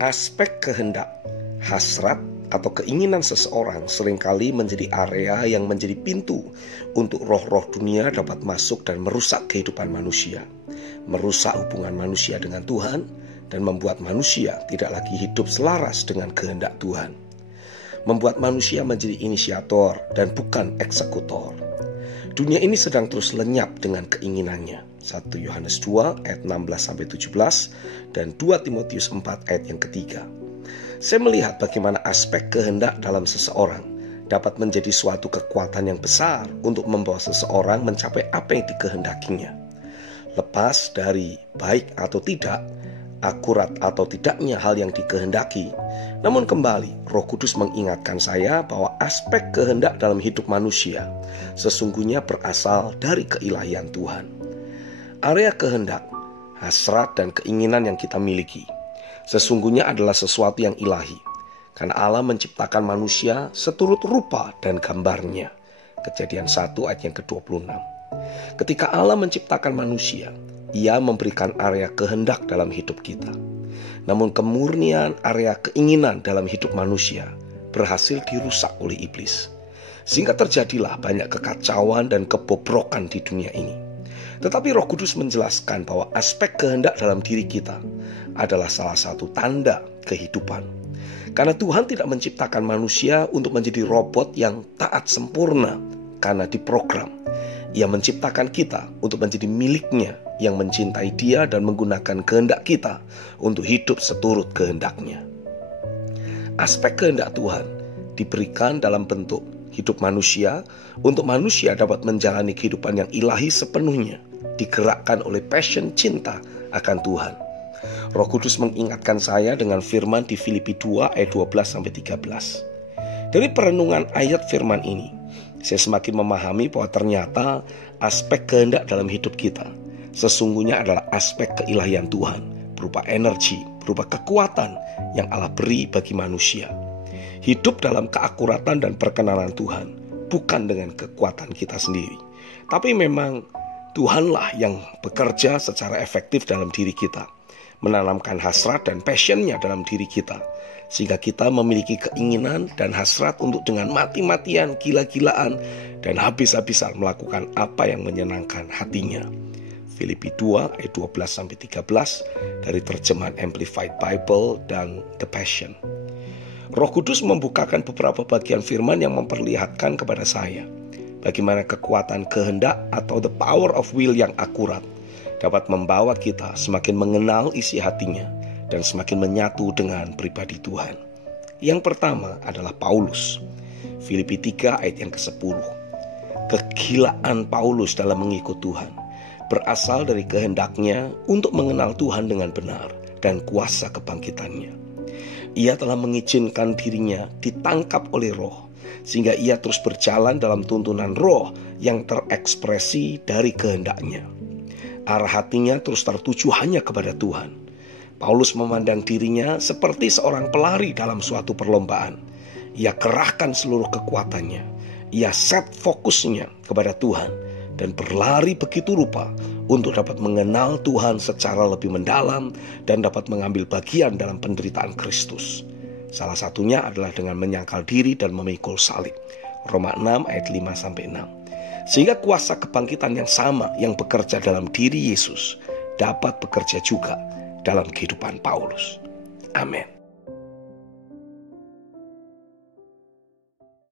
Aspek kehendak, hasrat, atau keinginan seseorang seringkali menjadi area yang menjadi pintu untuk roh-roh dunia dapat masuk dan merusak kehidupan manusia, merusak hubungan manusia dengan Tuhan, dan membuat manusia tidak lagi hidup selaras dengan kehendak Tuhan. Membuat manusia menjadi inisiator dan bukan eksekutor. Dunia ini sedang terus lenyap dengan keinginannya. 1 Yohanes 2 ayat 16-17 dan 2 Timotius 4 ayat yang ketiga. Saya melihat bagaimana aspek kehendak dalam seseorang dapat menjadi suatu kekuatan yang besar untuk membawa seseorang mencapai apa yang dikehendakinya. Lepas dari baik atau tidak, akurat atau tidaknya hal yang dikehendaki, namun kembali Roh Kudus mengingatkan saya bahwa aspek kehendak dalam hidup manusia sesungguhnya berasal dari keilahian Tuhan. Area kehendak, hasrat, dan keinginan yang kita miliki sesungguhnya adalah sesuatu yang ilahi, karena Allah menciptakan manusia seturut rupa dan gambarnya. Kejadian 1 ayat yang ke-26. Ketika Allah menciptakan manusia, Ia memberikan area kehendak dalam hidup kita. Namun kemurnian area keinginan dalam hidup manusia berhasil dirusak oleh iblis, sehingga terjadilah banyak kekacauan dan kebobrokan di dunia ini. Tetapi Roh Kudus menjelaskan bahwa aspek kehendak dalam diri kita adalah salah satu tanda kehidupan. Karena Tuhan tidak menciptakan manusia untuk menjadi robot yang taat sempurna karena diprogram. Ia menciptakan kita untuk menjadi miliknya yang mencintai Dia dan menggunakan kehendak kita untuk hidup seturut kehendaknya. Aspek kehendak Tuhan diberikan dalam bentuk hidup manusia untuk manusia dapat menjalani kehidupan yang ilahi sepenuhnya, digerakkan oleh passion cinta akan Tuhan. Roh Kudus mengingatkan saya dengan firman di Filipi 2 ayat 12-13. Dari perenungan ayat firman ini, saya semakin memahami bahwa ternyata aspek kehendak dalam hidup kita sesungguhnya adalah aspek keilahian Tuhan, berupa energi, berupa kekuatan yang Allah beri bagi manusia. Hidup dalam keakuratan dan perkenanan Tuhan bukan dengan kekuatan kita sendiri, tapi memang Tuhanlah yang bekerja secara efektif dalam diri kita, menanamkan hasrat dan passionnya dalam diri kita, sehingga kita memiliki keinginan dan hasrat untuk dengan mati-matian, gila-gilaan, dan habis-habisan melakukan apa yang menyenangkan hatinya. Filipi 2 ayat 12-13 dari terjemahan Amplified Bible dan The Passion. Roh Kudus membukakan beberapa bagian firman yang memperlihatkan kepada saya bagaimana kekuatan kehendak atau the power of will yang akurat dapat membawa kita semakin mengenal isi hatinya dan semakin menyatu dengan pribadi Tuhan. Yang pertama adalah Paulus. Filipi 3 ayat yang ke-10. Kegilaan Paulus dalam mengikut Tuhan berasal dari kehendaknya untuk mengenal Tuhan dengan benar dan kuasa kebangkitannya. Ia telah mengizinkan dirinya ditangkap oleh Roh, sehingga ia terus berjalan dalam tuntunan Roh yang terekspresi dari kehendaknya. Arah hatinya terus tertuju hanya kepada Tuhan. Paulus memandang dirinya seperti seorang pelari dalam suatu perlombaan. Ia kerahkan seluruh kekuatannya. Ia set fokusnya kepada Tuhan dan berlari begitu rupa untuk dapat mengenal Tuhan secara lebih mendalam dan dapat mengambil bagian dalam penderitaan Kristus. Salah satunya adalah dengan menyangkal diri dan memikul salib. Roma 6 ayat 5-6. Sehingga kuasa kebangkitan yang sama yang bekerja dalam diri Yesus dapat bekerja juga dalam kehidupan Paulus. Amin.